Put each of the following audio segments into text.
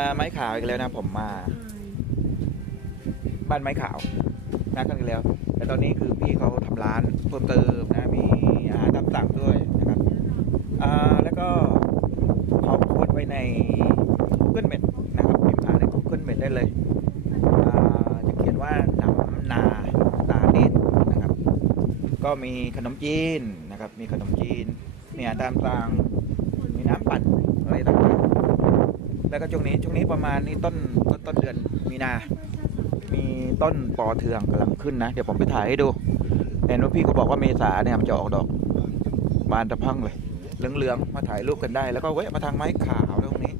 มาไม้ขาวอีกแล้วนะผมมา บ้านไม้ขาวนัดกันอีกแล้ว แต่ตอนนี้คือพี่เขาทำร้านเพิ่มเติมนะมีอาหารตามสั่งด้วยนะครับอ่าแล้วก็เขาโพสต์ไว้ใน Google Map นะครับพิมพ์หาใน Google Map ได้เลยอ่าจะเขียนว่าหนำนาตาเนตนะครับ ก็มีขนมจีนนะครับ มีขนมจีนมีอาหารตามสั่งมีน้ำปั่นอะไรต่างๆ แล้วก็ช่วงนี้ช่วงนี้ประมาณนี้ต้นต้นต้นเดือนมีนา มีต้นปอเทืองกำลังขึ้นนะ เดี๋ยวผมไปถ่ายให้ดู เห็นว่าพี่ก็บอกว่าเมษาเนี่ยมันจะออกดอกบานตะพังเลย เหลืองๆมาถ่ายรูปกันได้ แล้วก็แวะมาทางไม้ขาวตรงนี้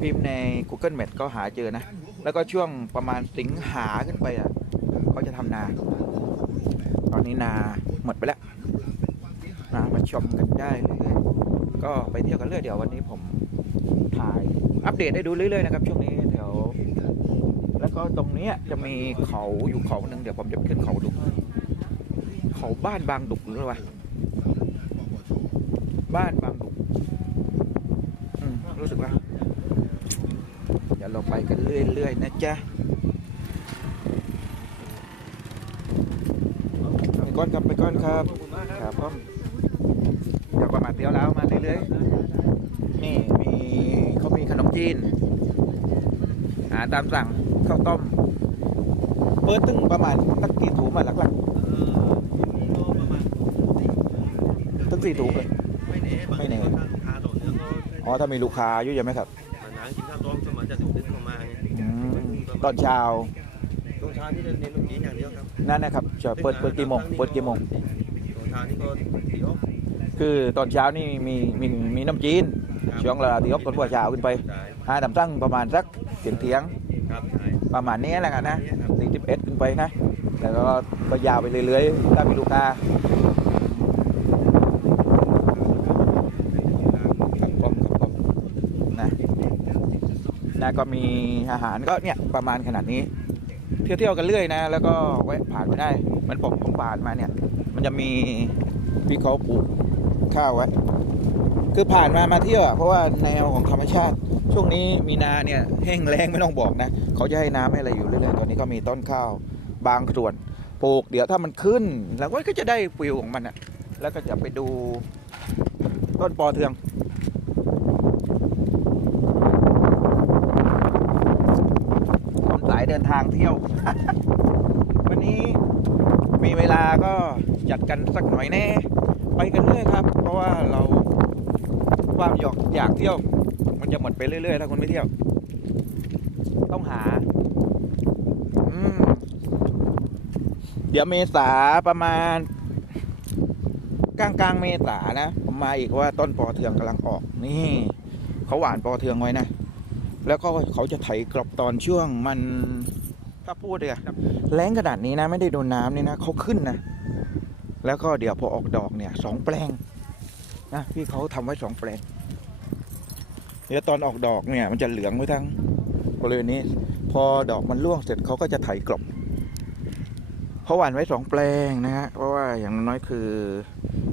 พิมพ์ใน Google Map ก็หาเจอนะ แล้วก็ช่วงประมาณสิงหาขึ้นไปอะเขาจะทำนา ตอนนี้นาหมดไปแล้วนะมาชมกันได้เรื่อยๆก็ไปเที่ยวกันเรื่อยเดี๋ยววันนี้ผม ถ่ายอัปเดตให้ดูเรื่อยๆนะครับ ช่วงนี้แถวแล้วก็ตรงเนี้ยจะมีเขาอยู่เขาหนึ่งเดี๋ยวผมจะขึ้นเขาดุกเขาบ้านบางดุกหรือวะบ้านบางดุกรู้สึกว่าเดี๋ยวเราไปกันเรื่อยๆนะจ๊ะไปก้อนครับไปก้อนครับครับพ่อมเดี๋ยวก็มาเที่ยวแล้วมาเรื่อยๆนี่ จีน อาหารตามสั่งข้าวต้ม เปิดตึงประมาณสักกี่ถุงมาหลักๆตั้งสี่ถุงเลยไม่แน่บางทีก็ถ้าลูกค้าโดดเนื้อก็อ๋อถ้ามีลูกค้าเยอะแยะไหมครับมานั่งกินข้าวต้มสมันจะดึกๆเข้ามาไงอืมตอนเช้าตอนเช้าที่จะเน้นลูกจีนอย่างเดียวครับ นั่นนะครับจะเปิดเปิดกี่โมงเปิดกี่โมงตอนเช้านี่ก็ตีออกคือตอนเช้านี่มีมีมีน้ำจีนช่วงเวลาที่ยกต้นหัวเช้าขึ้นไปใช่ หาตำสั่งประมาณสักเที่ยงเที่ยงครับใช่ๆประมาณนี้แหละกันนะเนี่ยครับสี่สิบเอ็ดขึ้นไปนะแล้วก็ก็ยาวไปเรื่อยๆถ้ามีลูกค้าครับผมครับผมนะนะก็มีอาหารก็เนี่ยประมาณขนาดนี้ เที่ยวๆกันเรื่อยนะ แล้วก็แวะผ่านไปได้เหมือนผมผมผ่านมาเนี่ย มันจะมีพี่เขาปลูกข้าวไว้คือผ่านมามาเที่ยวอะเพราะว่าแนวของธรรมชาติ ช่วงนี้มีนาเนี่ยแห้งแล้งไม่ต้องบอกนะเขาจะให้น้ำให้อะไรอยู่เรื่อยๆตอนนี้ก็มีต้นข้าวบางส่วนปลูกเดี๋ยวถ้ามันขึ้นแล้วก็จะได้ฟิวของมันอะแล้วก็จะไปดูต้นปอเทืองคนสายเดินทางเที่ยว วันนี้มีเวลาก็จัดกันสักหน่อยแน่ ไปกันเรื่อยครับ เพราะว่าเราความอยากอยากเที่ยว มันจะหมดไปเรื่อยๆถ้าคุณไม่เที่ยว ต้องหา เดี๋ยวเมษาประมาณ กลางกลางๆเมษานะผมมาอีกว่าต้นปอเทืองกำลังออก นี่เขาหวานปอเทืองไว้นะแล้วก็เขาจะไถกรอบตอนช่วงมันถ้าพูดเลยแรงขนาดนี้นะไม่ได้โดนน้ำนี่นะเขาขึ้นนะแล้วก็เดี๋ยวพอออกดอกเนี่ยสองแปลงนะพี่เขาทำไว้สองแปลง เดี๋ยวตอนออกดอกเนี่ยมันจะเหลืองไว้ทั้งบริเวณนี้ พอดอกมันร่วงเสร็จเขาก็จะไถกลบเขาหว่านไว้สองแปลงนะฮะเพราะว่าอย่างน้อยคือ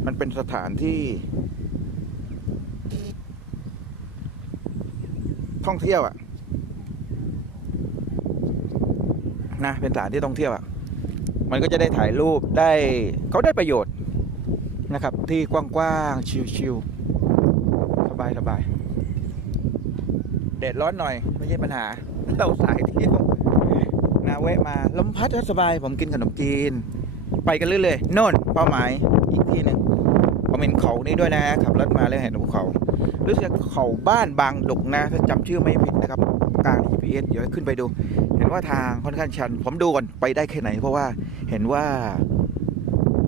มันเป็นสถานที่ ท่องเที่ยวอะนะเป็นสถานที่ท่องเที่ยวอะมันก็จะได้ถ่ายรูปได้เขาได้ประโยชน์นะครับ ที่กว้างๆชิวๆสบายๆ แดดร้อนหน่อย ไม่ใช่ปัญหา เราสายเที่ยวนะแวะมาลมพัดสบาย ผมกินขนมจีน ไปกันเรื่อยๆโน่นเป้าหมายอีกที่หนึ่งผมเห็นเขานี่ด้วยนะขับรถมาแล้วเห็นภูเขารู้สึกเขาบ้านบางดุกนะถ้าจำชื่อไม่ผิดนะครับกลาง GPS เดี๋ยวขึ้นไปดู เห็นว่าทางค่อนข้างชัน ผมดูก่อนไปได้แค่ไหน เพราะว่าเห็นว่า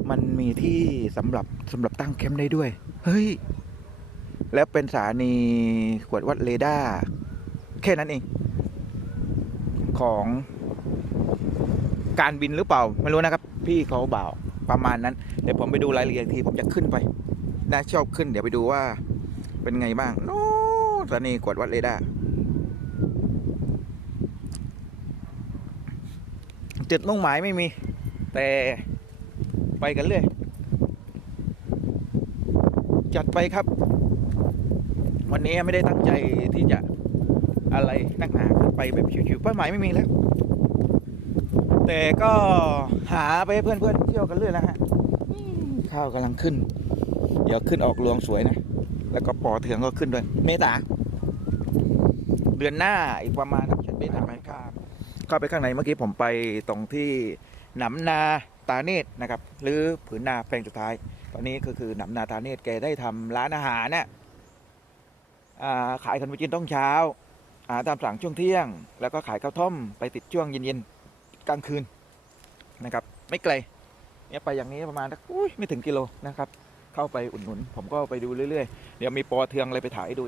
มันมีที่สำหรับสำหรับตั้งแคมป์ได้ด้วย เฮ้ย แล้วเป็นสถานีขวดวัดเรดาร์แค่นั้นเอง ของการบินหรือเปล่า ไม่รู้นะครับ พี่เขาบ่าวประมาณนั้น เดี๋ยวผมไปดูรายละเอียดทีผมจะขึ้นไปนะชอบขึ้น เดี๋ยวไปดูว่าเป็นไงบ้างโน้สถานีกวดวัดเรดาร์จุดมุ่งหมายไม่มี แต่ไปกันเรื่อยจัดไปครับ วันนี้ไม่ได้ตั้งใจที่จะอะไรนักหนาไปแบบชิวๆเป้าหมายไม่มีแล้ว แต่ก็หาไปเพื่อนๆเที่ยวกันเรื่อยแล้วฮะข้าวกำลังขึ้น เดี๋ยวขึ้นออกรวงสวยนะ แล้วก็ปอเทืองก็ขึ้นด้วย เมษาเดือนหน้าอีกประมาณฉันไม่ทำให้ข้ามเข้าไปข้างในเมื่อกี้ผมไปตรงที่หนำนาตาเนตนะครับ หรือผืนนาแปลงสุดท้าย ตอนนี้ก็คือหนำนาตาเนตแกได้ทำร้านอาหารเนี่ย ขายขนมจีนต้องเช้าาตามสั่งช่วงเที่ยง แล้วก็ขายข้าวต้มไปติดช่วงเย็นๆกลางคืนนะครับ ไม่ไกลเนี่ยไปอย่างนี้ประมาณอุ้ยไม่ถึงกิโลนะครับ เข้าไปอุดหนุน ผมก็ไปดูเรื่อยๆ เดี๋ยวมีปอเทืองอะไรไปถ่ายให้ดู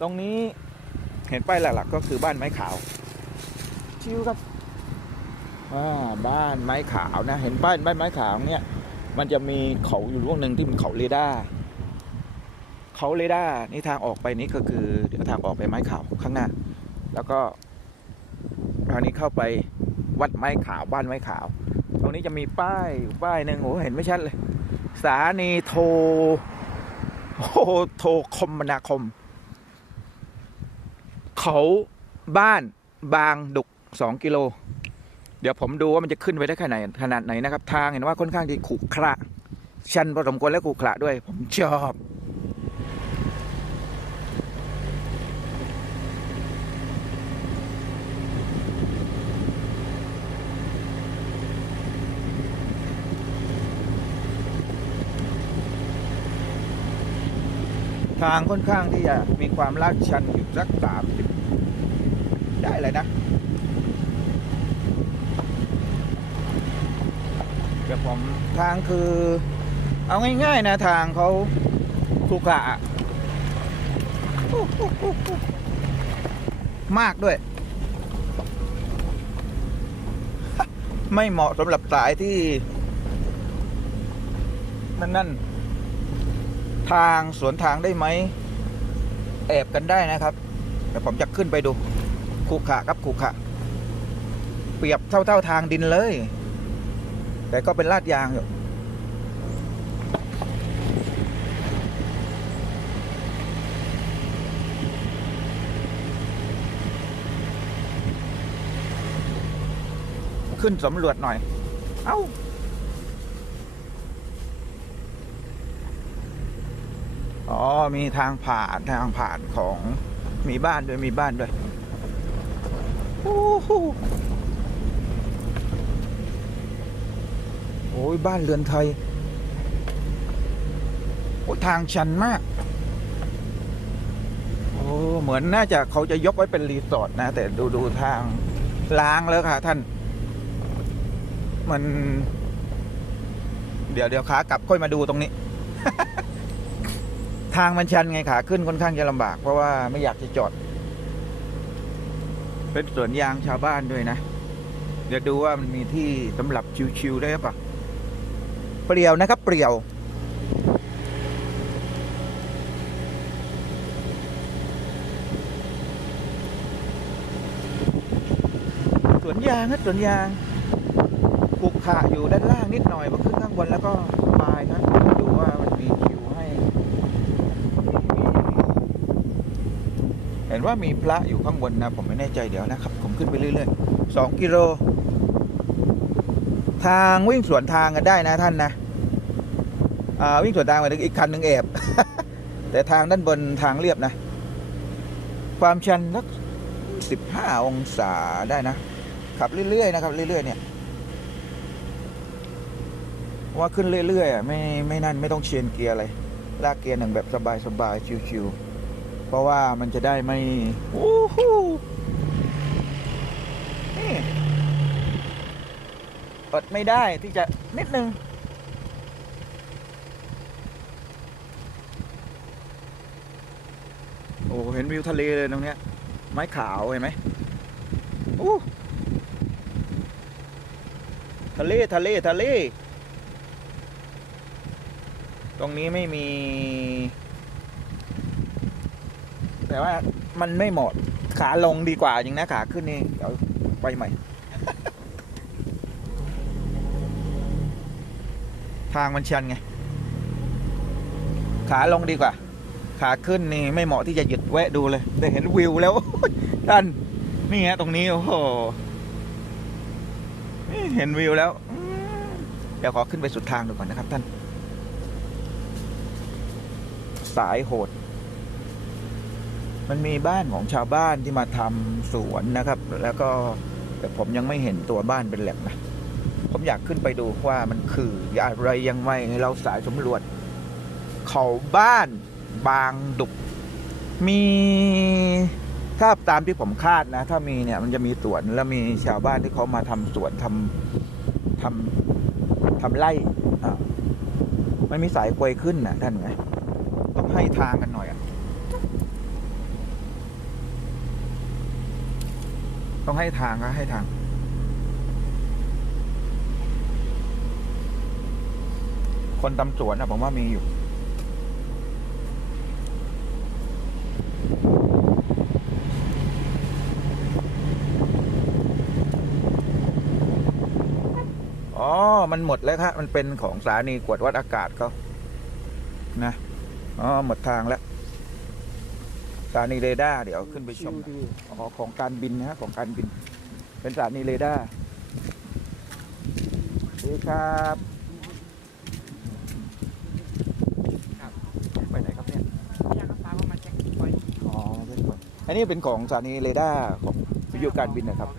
ตรงนี้เห็นป้ายหลักๆก็คือบ้านไม้ขาว ชิวครับอ่าบ้านไม้ขาวนะ เห็นป้ายบ้านไม้ขาวเนี่ย มันจะมีเขาอยู่ลูกหนึ่งที่เป็นเขาเรดาร์ เขาเรดาร์นี่ทางออกไปนี่ก็คือเดี๋ยวทางออกไปไม้ขาวข้างหน้า แล้วก็ทางนี้เข้าไปวัดไม้ขาวบ้านไม้ขาว ตรงนี้จะมีป้ายป้ายหนึ่งโอ้เห็นไม่ชัดเลย สถานีโทโอ้โทคมนาคม เขาบ้านบางดุกสองกิโล เดี๋ยวผมดูว่ามันจะขึ้นไปได้ขนาดไหนขนาดไหนนะครับ ทางเห็นว่าค่อนข้างที่ขรุขระชันพอสมควรและขรุขระด้วย ผมชอบ ทางค่อนข้างที่จะมีความลาดชันอยู่สักสามสิบได้เลยนะเดี๋ยวผมทางคือ เอาง่ายๆนะทางเขาขรุขะอะมากด้วย ไม่เหมาะสำหรับสายที่นั่นนั่น ทางสวนทางได้ไหม แอบกันได้นะครับแต่ผมจะขึ้นไปดูขูขะครับขูขะ เปรียบเท่าเท่าทางดินเลย แต่ก็เป็นลาดยางอยู่ขึ้นสำรวจหน่อย เอ้า อ๋อ มีทางผ่านทางผ่านของมีบ้านด้วยมีบ้านด้วยโอ้โหโอ้ยบ้านเรือนไทย โอ้ทางชันมาก โอ้เหมือนน่าจะเขาจะยกไว้เป็นรีสอร์ทนะ แต่ดูดูทางล้างแล้วค่ะท่าน มัน เดี๋ยวเดี๋ยวขากลับค่อยมาดูตรงนี้ ทางมันชันไงขาขึ้นค่อนข้างจะลำบาก เพราะว่าไม่อยากจะจอด เป็นสวนยางชาวบ้านด้วยนะ เดี๋ยวดูว่ามันมีที่สำหรับชิวๆได้หรือเปล่าเปลี่ยวนะครับเปลี่ยว สวนยางครับสวนยางปลูกขาอยู่ด้านล่างนิดหน่อยพอขึ้นข้างบนแล้วก็สบายครับดูว่ามันมีคิวให้ เห็นว่ามีพระอยู่ข้างบนนะ ผมไม่แน่ใจเดี๋ยวนะครับ ผมขึ้นไปเรื่อยๆสองกิโล ทางวิ่งสวนทางกันได้นะท่านนะวิ่งสวนทางไปอีกคันหนึ่งแอบ แต่ทางด้านบนทางเรียบนะ ความชันสักสิบห้าองศาได้นะ ขับเรื่อยๆนะครับ เรื่อยๆเนี่ยว่าขึ้นเรื่อยๆอะไม่ไม่นั่นไม่ต้องเชียนเกียร์อะไรลากเกียร์หนึ่งแบบสบายๆชิวๆ เพราะว่ามันจะได้ไม่โอ้โหนี่อดไม่ได้ที่จะนิดนึงโอ้เห็นวิวทะเลเลยตรงเนี้ย ไม้ขาวเห็นไหมอู้ทะเลทะเลทะเล ตรงนี้ไม่มี แต่ว่ามันไม่เหมาะขาลงดีกว่าจริงนะขาขึ้นนี่เดี๋ยวไปใหม่ ทางมันชันไง ขาลงดีกว่า ขาขึ้นนี่ไม่เหมาะที่จะหยุดแวะดูเลย ได้เห็นวิวแล้วท่านนี่ฮะตรงนี้โอ้โหเห็นวิวแล้วเดี๋ยวขอขึ้นไปสุดทางดูก่อนนะครับท่าน สายโหด มันมีบ้านของชาวบ้านที่มาทำสวนนะครับ แล้วก็แต่ผมยังไม่เห็นตัวบ้านเป็นแหล่งนะผมอยากขึ้นไปดูว่ามันคืออะไรยังไงเราสายสำรวจ เขาบ้านบางดุก มีถ้าตามที่ผมคาดนะ ถ้ามีเนี่ยมันจะมีสวนแล้วมีชาวบ้านที่เขามาทำสวนทำทำทำไร่อ่ามันมีสายกวยขึ้นนะท่านไง ต้องให้ทางกันหน่อยอะ ต้องให้ทางก็ให้ทาง คนตำสวนอะผมว่ามีอยู่อ๋อ มันหมดแล้วครับมันเป็นของสถานีกวดวัดอากาศเขานะ อ๋อ หมดทางแล้ว สถานีเรดาร์เดี๋ยวขึ้นไปชมนะอ๋อของการบินนะของการบิน เป็นสถานีเรดาร์สวัสดีครับไปไหนครับเนี่ยอยากเอาปลามาแจ็คไว้อ๋อเป็นของอันนี้เป็นของสถานีเรดาร์ของวิทยุการบินนะครับ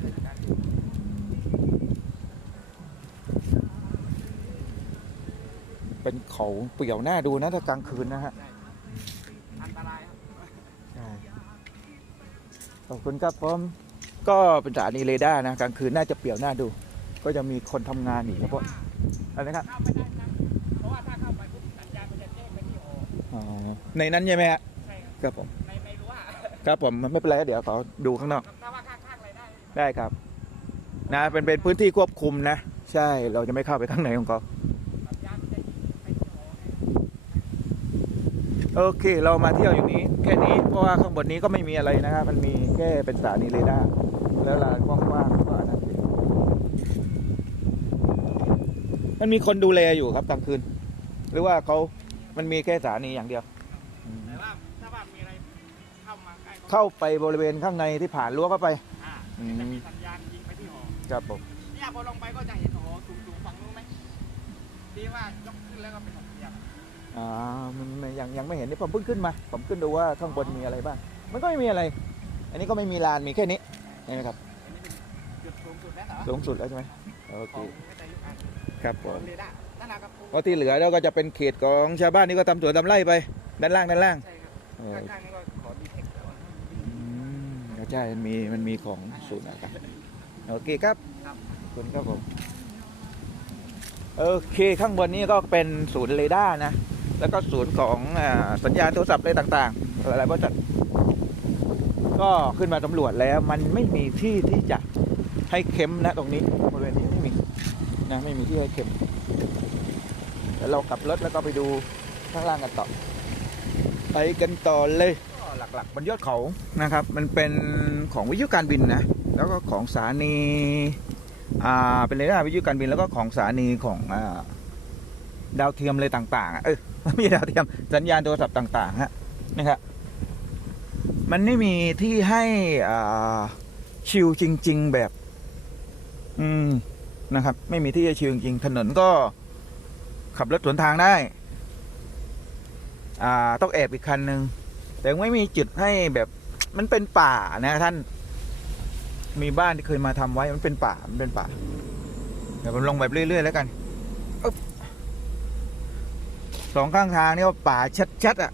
เป็นเขาเปลี่ยวหน้าดูนะถ้ากลางคืนนะฮะ อันตรายครับ ใช่ ขอบคุณครับผมก็เป็นสถานีเรดาร์นะกลางคืนน่าจะเปลี่ยวหน้าดู ก็จะมีคนทำงานอีกนะเพราะอะไรนะครับเข้าไม่ได้ครับเพราะว่าถ้าเข้าไปปุ๊บสัญญาณมันจะแจ้งไปที่โออ๋อในนั้นใช่ไหมฮะใช่ครับครับผมในไม่รู้ว่าครับผมไม่เป็นไรเดี๋ยวขอดูข้างนอกถ้าว่าข้างๆอะไรได้ได้ครับ นะเป็นเป็นพื้นที่ควบคุมนะ ใช่เราจะไม่เข้าไปข้างในของเขา สัญญาณมันจะไปที่โอ โอเค เรามาเที่ยวอย่างนี้แค่นี้เพราะว่าข้างบนนี้ก็ไม่มีอะไรนะครับ มันมีแค่เป็นสถานีเรดาร์แล้วลานกว้างๆก็อันนั้นเองมันมีคนดูแลอยู่ครับกลางคืน หรือว่าเขามันมีแค่สถานีอย่างเดียวอืมแต่ว่าถ้าว่ามีอะไรเข้ามาใกล้ก็เข้าไปบริเวณข้างในที่ผ่านรั้วเข้าไปอ่าอืมจะมีสัญญาณยิงไปที่โอครับผม อ่ามันมันยังยังไม่เห็นนี่ผมเพิ่งขึ้นมา ผมขึ้นดูว่าข้างบนมีอะไรบ้าง มันก็ไม่มีอะไร อันนี้ก็ไม่มีลานมีแค่นี้เห็นไหมครับ อันนี้เป็นจุดสูงสุดแล้วเหรอสูงสุดแล้วใช่ไหมโอขเคองวิทยุการครับผมเรดาร์นั่นแหละครับเพราะที่เหลือเราก็จะเป็นเขตของชาวบ้านที่ก็ทำสวนทำไร่ไป ด้านล่างด้านล่างใช่ครับเออข้างๆนี่ก็ขอดีเทคก่อนอืมใช่มันมีมันมีของศูนย์อากาศโอเคครับครับ ขอบคุณครับผมโอเคข้างบนนี้ก็เป็นศูนย์เรดาร์นะ แล้วก็ศูนย์ของอสัญญาณโทรศัพท์อะไรต่างๆหลายๆบริษัทก็ขึ้นมาสำรวจแล้ว มันไม่มีที่ที่จะให้เข็มนะตรงนี้บริเวณนี้ไม่มีนะไม่มีที่ให้เข็มเดี๋ยวเรากลับรถแล้วก็ไปดูข้างล่างกันต่อ ไปกันต่อเลยหลักๆบนยอดเขานะครับ มันเป็นของวิทยุการบินนะแล้วก็ของสถานีอ่าเป็นเรดาร์วิทยุการบินแล้วก็ของสถานีของอ่า ดาวเทียมเลยต่างๆเออม่ใช่ดาวเทียมสัญญาณโทรศัพท์ต่างๆฮะนะครับมันไม่มีที่ให้ชิลจริง ๆ แบบ อืมนะครับ ไม่มีที่ให้ชิลจริงๆถนนก็ขับรถสวนทางได้อ่าต้องแอบอีกคันหนึ่งแต่ไม่มีจุดให้แบบมันเป็นป่านะท่าน มีบ้านที่เคยมาทำไว้มันเป็นป่ามันเป็นป่าเดี๋ยวผมลงแบบเรื่อยๆแล้วกัน สองข้างทางนี่ก็ป่าชัดๆอะ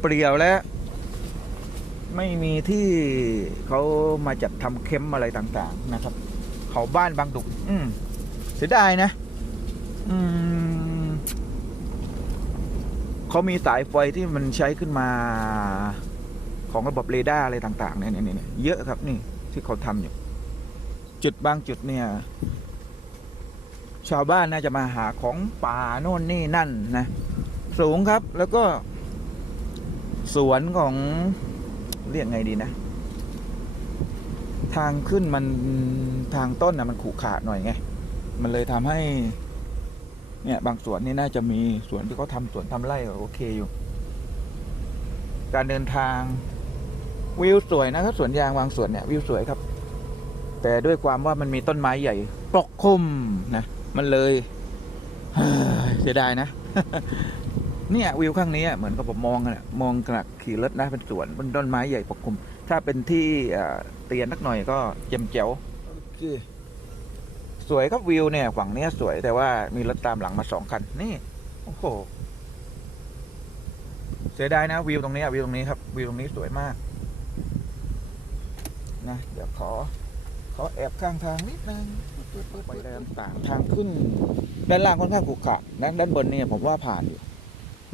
เปลี่ยวแล้ว ไม่มีที่เขามาจัดทำเข็มอะไรต่าง ๆ นะครับ เขาบ้านบางดุกอืมเสียดายนะ อืมเขามีสายไฟที่มันใช้ขึ้นมาของระบบเรดาร์อะไรต่าง ๆ เนี่ยเนี่ยเนี่ยเยอะครับนี่ที่เขาทำอยู่ จุดบางจุดเนี่ย ชาวบ้านน่าจะมาหาของป่าโน่นนี่นั่นนะ สูงครับแล้วก็ สวนของเรียกไงดีนะ ทางขึ้นมันทางต้นนะมันขรุขระหน่อยไง มันเลยทำให้ เนี่ยบางสวนนี่น่าจะมีสวนที่เขาทำสวนทำไร่โอเคอยู่ การเดินทางวิวสวยนะครับสวนยางบางสวนเนี่ยวิวสวยครับ แต่ด้วยความว่ามันมีต้นไม้ใหญ่ปกคลุมนะ มันเลยเฮ้ยเสียดายนะ เนี่ยวิวข้างนี้อะเหมือนกับผมมองอะนะมองขณะขี่รถนะเป็นสวนเป็นต้นไม้ใหญ่ปกคลุม ถ้าเป็นที่เอ่อเตียนนักหน่อยก็เจ็มแจ๋วสวยครับวิวเนี่ยฝั่งเนี้ยสวยแต่ว่ามีรถตามหลังมาสองคันนี่โอ้โหเสียดายนะวิวตรงนี้อะวิวตรงนี้ครับ วิวตรงนี้สวยมากนะเดี๋ยวขอขอแอบข้างทางนิดนึง ไปแรงต่างทางขึ้น ด้านล่างค่อนข้างขรุขระด้านด้านบนเนี่ยผมว่าผ่านอยู่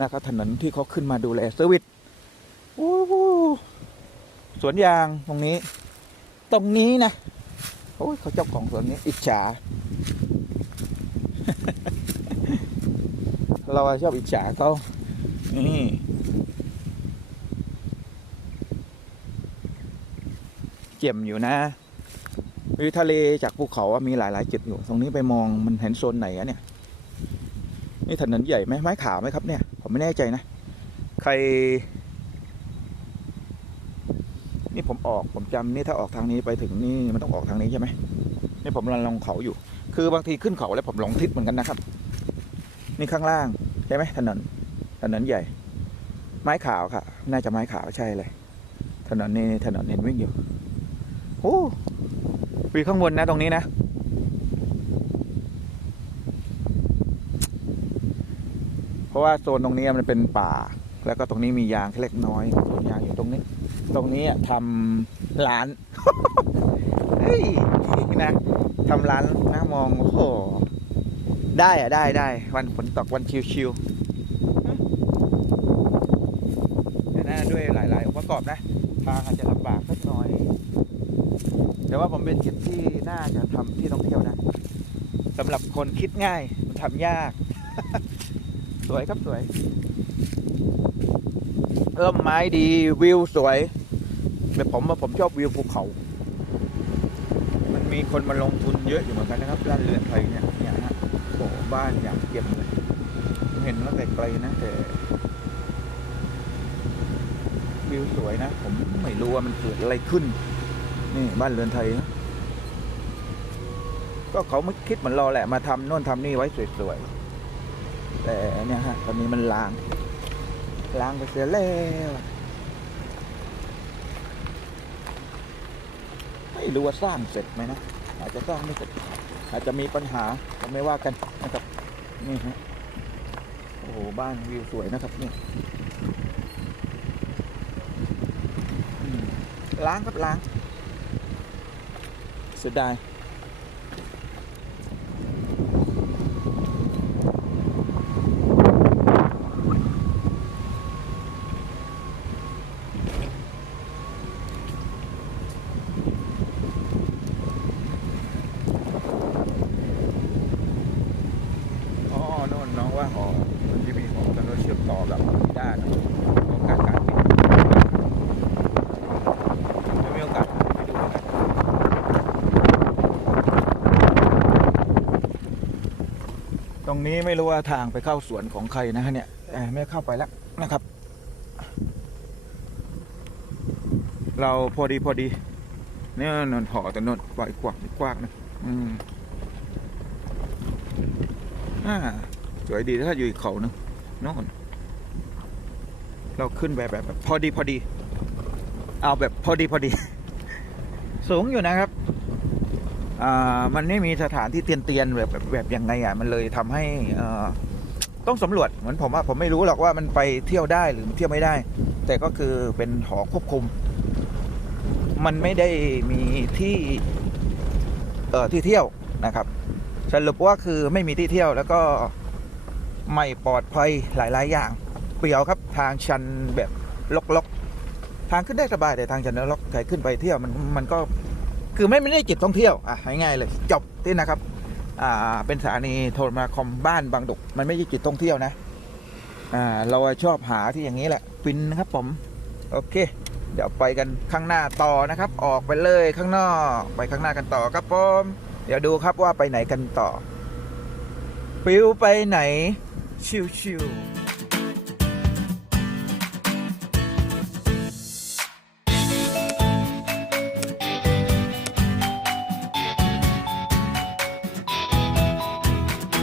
นะครับถนนที่เขาขึ้นมาดูแลเซอร์วิสโอ้โหสวนยางตรงนี้ ตรงนี้นะโอ้ยเขาเจ้าของสวนนี้อิจฉา เราชอบอิจฉาเขานี่เจ็มอยู่นะ วิวทะเลจากภูเขาอะมีหลายๆจุดอยู่ ตรงนี้ไปมองมันเห็นโซนไหนอะเนี่ย นี่ถนนใหญ่ไหมไม้ขาวไหมครับเนี่ย ผมไม่แน่ใจนะ ใคร นี่ผมออกผมจำนี่ถ้าออกทางนี้ไปถึงนี่มันต้องออกทางนี้ใช่ไหมนี่ผมกำลังลงเขาอยู่ คือบางทีขึ้นเขาแล้วผมหลงทิศเหมือนกันนะครับ นี่ข้างล่างใช่ไหมถนน ถนนใหญ่ ไม้ขาวค่ะ น่าจะไม้ขาวใช่เลย ถนนนี่ถนนเห็นวิ่งอยู่โอ้ วิวข้างบนนะตรงนี้นะ เพราะว่าโซนตรงนี้มันเป็นป่า แล้วก็ตรงนี้มียางเล็กน้อยสวนยางอยู่ตรงนี้ ตรงนี้ทำร้านเฮ้ยนะทำร้านนะมองโอ้โหได้อะได้ได้วันฝนตกวันชิวๆแต่น่าด้วยหลาย ๆ องค์ประกอบนะ ทางอาจจะลำบากสักหน่อย แต่ว่าผมเป็นจุดที่น่าจะทำที่ท่องเที่ยวนะสำหรับคนคิดง่ายมันทำยาก สวยครับสวยต้นไม้ดีวิวสวยแต่ผมว่าผมชอบวิวภูเขา มันมีคนมาลงทุนเยอะอยู่เหมือนกันนะครับด้านเรือนไทยเนี่ยเนี่ยฮะโอ้บ้านอย่างเยี่ยมเลยเห็นแล้วไกลนะแต่วิวสวยนะ ผมไม่รู้ว่ามันเกิดอะไรขึ้น นี่บ้านเรือนไทยนะก็เขาไม่คิดเหมือนเราแหละมาทำโน่นทำนี่ไว้สวยๆ แต่เนี่ยฮะตอนนี้มันล้าง ล้างไปเสียแล้วไม่รู้ว่าสร้างเสร็จไหมนะอาจจะสร้างไม่เสร็จอาจจะมีปัญหาก็ไม่ว่ากันนะครับนี่ฮะโอ้โหบ้านวิวสวยนะครับนี่ล้างครับล้าง เสียดาย อ๋อโน่นน้องว่าหอมันจะมีหอแล้วก็เชื่อมต่อกับด้านของการการบินไม่มีโอกาสไปดูเหมือนกันตรง นี้ไม่รู้ว่าทางไปเข้าสวนของใครนะฮะเนี่ยไม่เข้าไปแล้วนะครับ เราพอดีพอดีเนี่ยนอนห่อแต่นอนปล่อยกว้างกว้างนะอืมอ่าสวยดีถ้าอยู่อีกเขานึงโน่นเราขึ้นแบบแบบพอดีพอดี เอาแบบพอดีพอดี สูงอยู่นะครับ มันไม่มีสถานที่เตียนเตียนๆแบบแบบแบบยังไงอะมันเลยทำให้ต้องสำรวจเหมือนผมว่าผมไม่รู้หรอกว่ามันไปเที่ยวได้หรือเที่ยวไม่ได้ แต่ก็คือเป็นหอควบคุม มันไม่ได้มีที่เอ่อที่เที่ยวนะครับสรุปว่าคือไม่มีที่เที่ยวแล้วก็ไม่ปลอดภัยหลาย ๆ อย่าง เปลี่ยวครับทางชันแบบล็อกๆทางขึ้นได้สบายแต่ทางชันล็อกใครขึ้นไปเที่ยวมันมันก็ คือไม่ไม่ได้จิตท่องเที่ยวอะง่ายๆเลยจบที่นะครับอ่าเป็นสถานีโทรมาคอมบ้านบางดุกมันไม่ใช่จิตท่องเที่ยวนะอ่าเราชอบหาที่อย่างนี้แหละฟินนะครับผมโอเค เดี๋ยวไปกันข้างหน้าต่อนะครับ ออกไปเลยข้างนอกไปข้างหน้ากันต่อครับผมเดี๋ยวดูครับว่าไปไหนกันต่อ ปิวไปไหน ชิวๆ